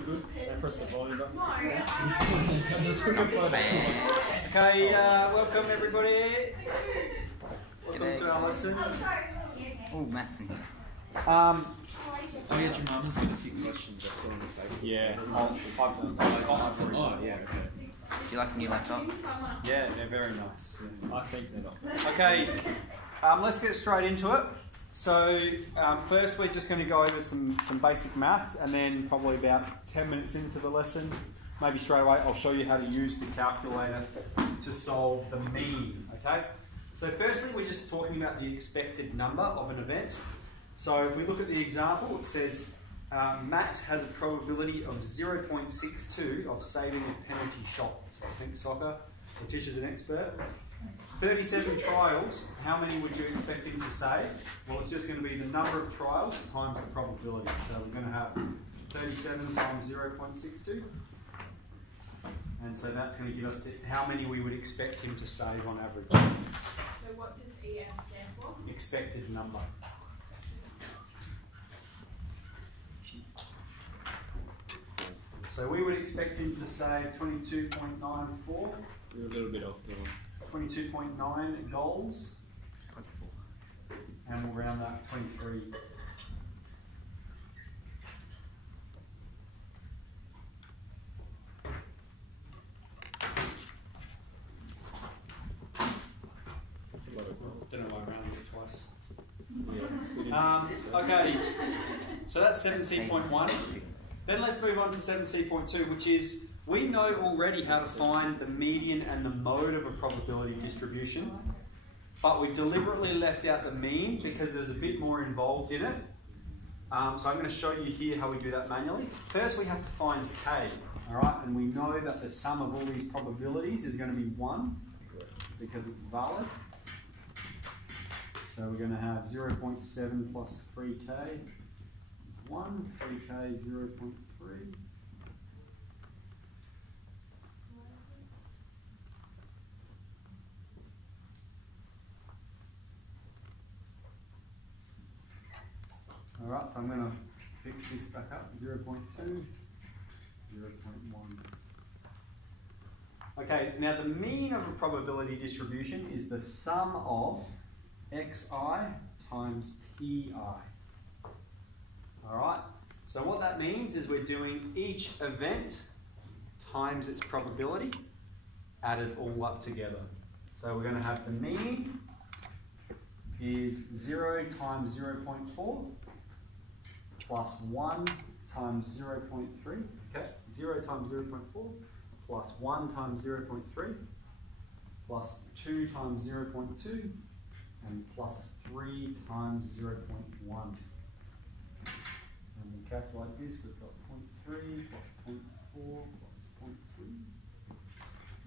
good. I press the volume button. Okay, welcome everybody. Welcome to our lesson. Oh, Matt's in here. Oh yeah, your mum's got a few questions I saw on the Facebook. Yeah. Oh, yeah, okay. Do you like a new laptop? Yeah, they're very nice. Yeah. I think they're not. Okay, let's get straight into it. So first we're just going to go over some basic maths, and then probably about 10 minutes into the lesson, maybe straight away, I'll show you how to use the calculator to solve the mean. Okay. So firstly, we're just talking about the expected number of an event. So if we look at the example, it says Matt has a probability of 0.62 of saving a penalty shot. So I think soccer. Letitia's an expert. 37 trials, how many would you expect him to save? Well, it's just going to be the number of trials times the probability. So we're going to have 37 times 0.62. And so that's going to give us how many we would expect him to save on average. So what does EM stand for? Expected number. So we would expect him to save 22.94. We're a little bit off the 22.9 goals. 24. And we'll round that 23. Don't know why I rounded it twice. Okay, so that's 7c.1. Then let's move on to 7c.2, which is, we know already how to find the median and the mode of a probability distribution, but we deliberately left out the mean because there's a bit more involved in it. So I'm going to show you here how we do that manually. First we have to find k, alright, and we know that the sum of all these probabilities is going to be 1 because it's valid. So we're going to have 0.7 plus 3k is 1, 3k is 0.3. Alright, so I'm going to fix this back up, 0.2, 0.1. Okay, now the mean of a probability distribution is the sum of xi times pi. Alright, so what that means is we're doing each event times its probability added all up together. So we're going to have the mean is 0 times 0.4 plus 1 times 0.3. Okay, 0 times 0.4 plus 1 times 0.3 plus 2 times 0.2 and plus 3 times 0.1. And we calculate this, we've got 0.3 plus 0.4 plus 0.3.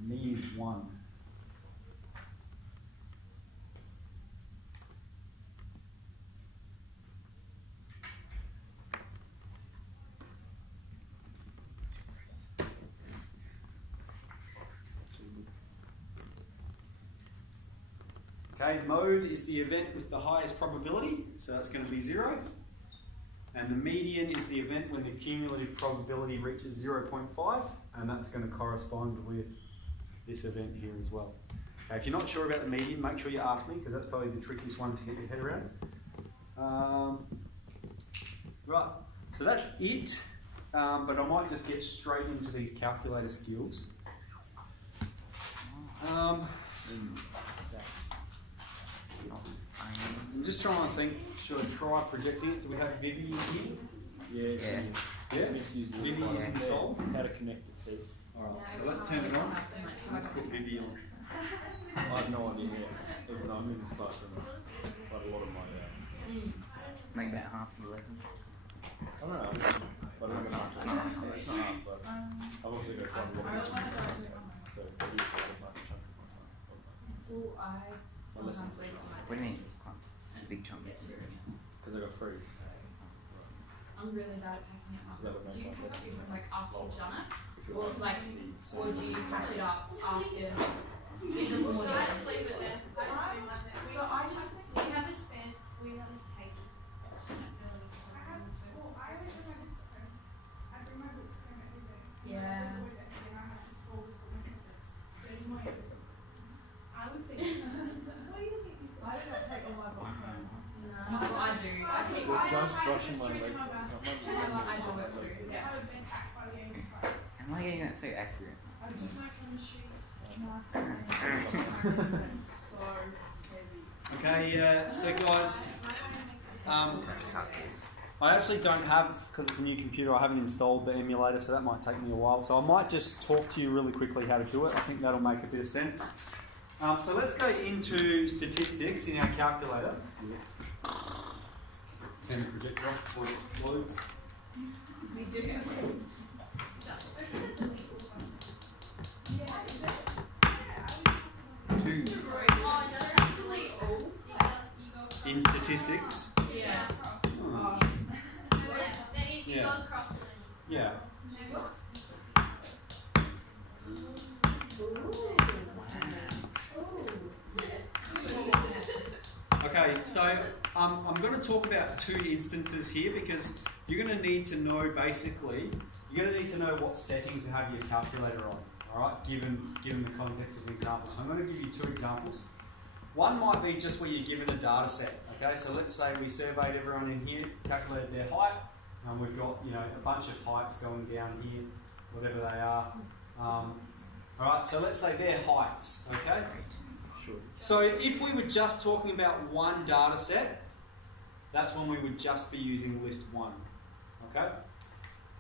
Mean is 1. Okay, mode is the event with the highest probability, so that's going to be 0. And the median is the event when the cumulative probability reaches 0.5, and that's going to correspond with this event here as well. Okay, if you're not sure about the median, make sure you ask me, because that's probably the trickiest one to get your head around. Right, so that's it, but I might just get straight into these calculator skills. I'm just trying to think, should I try projecting it? Do we have Vivi in here? Yeah. Yeah? Vivi is installed. How to connect it says. Alright, so let's turn it on. Let's put Vivi on. I have no idea how. Even though I'm in this classroom, quite a lot of my Make about half the lessons. I don't know. But I'm not it's not half, but I've also got quite a lot of this one. So maybe it's quite a bunch of my lessons. What do you mean? It's a big chunk, isn't it? Because I got 3. I'm really bad at packing it up. So that would Do make you like pack it up like after you've done it? If you're Or like, like, or do you pack it up after in the morning? I just leave it there. I just leave it there. But I just We have a spare. We have this tape. I have. Well, I always bring my books home. I bring my books home. on my leg. I know it too. Yeah. Am I getting that so accurate? Okay, so guys, Let's start this. I actually don't have, because it's a new computer, I haven't installed the emulator, so that might take me a while. So I might just talk to you really quickly how to do it. I think that'll make a bit of sense. So let's go into statistics in our calculator. And projector before it explodes. We do. Two in statistics. Yeah. Hmm. That is, you Yeah. go across them. Yeah. Okay, so I'm going to talk about two instances here because you're going to need to know basically, you're going to need to know what settings to have your calculator on, alright, given the context of an example. So I'm going to give you two examples. One might be just where you're given a data set, okay, so let's say we surveyed everyone in here, calculated their height, and we've got, you know, a bunch of heights going down here, whatever they are. Alright, so let's say their heights, okay? Sure. So if we were just talking about one data set, that's when we would just be using list 1. Okay?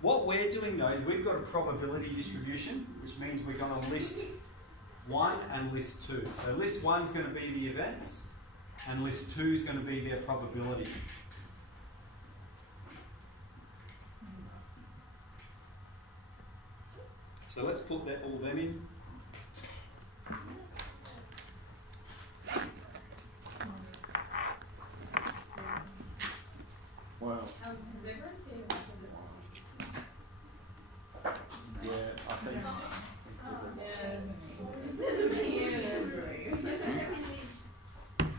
What we're doing though is we've got a probability distribution, which means we're going to list 1 and list 2. So list 1 is going to be the events, and list 2 is going to be their probability. So let's put all them in. Wow. Yeah, I think.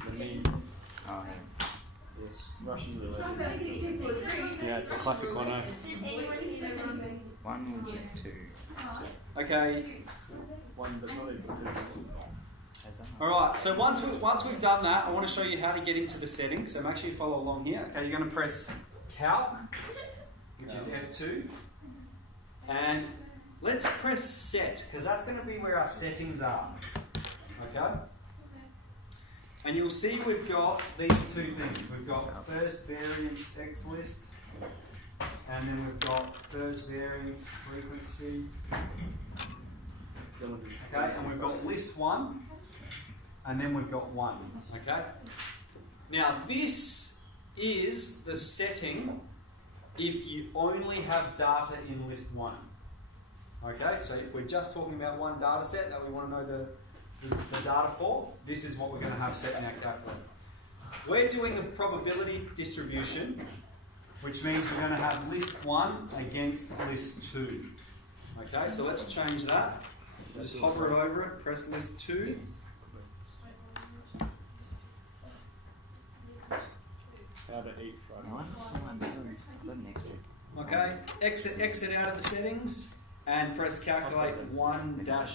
The mean, Oh, yes, Russian roulette. Yeah, it's a classic one, eh? one with two. Okay. One, but not even two. Has that? Alright, so once we've done that, I want to show you how to get into the settings. So make sure you follow along here. Okay, you're going to press Calc, which is F2. And let's press Set, because that's going to be where our settings are. Okay? And you'll see we've got these two things. We've got first variance X list, and then we've got first variance frequency. Okay, and we've got list 1, and then we've got 1. Okay? Now this is the setting if you only have data in list 1. Okay, so if we're just talking about one data set that we want to know the data for, this is what we're going to have set in our calculator. We're doing a probability distribution, which means we're going to have list 1 against list 2. Okay, so let's change that. Just hover it over it, press list 2. How to eat Friday. No, I'm doing next week. Okay, exit out of the settings and press calculate 1-var.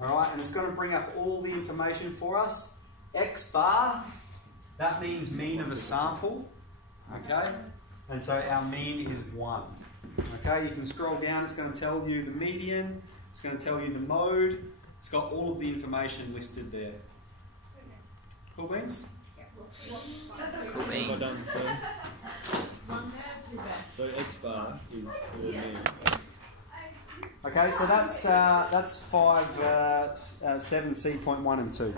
Alright, and it's going to bring up all the information for us. X bar, that means mean of a sample. Okay, and so our mean is 1. Okay, you can scroll down, it's going to tell you the median, it's going to tell you the mode, it's got all of the information listed there. Cool beans? Cool Have I done beans. so X bar is the mean. Okay, so that's 7c.1 and 2.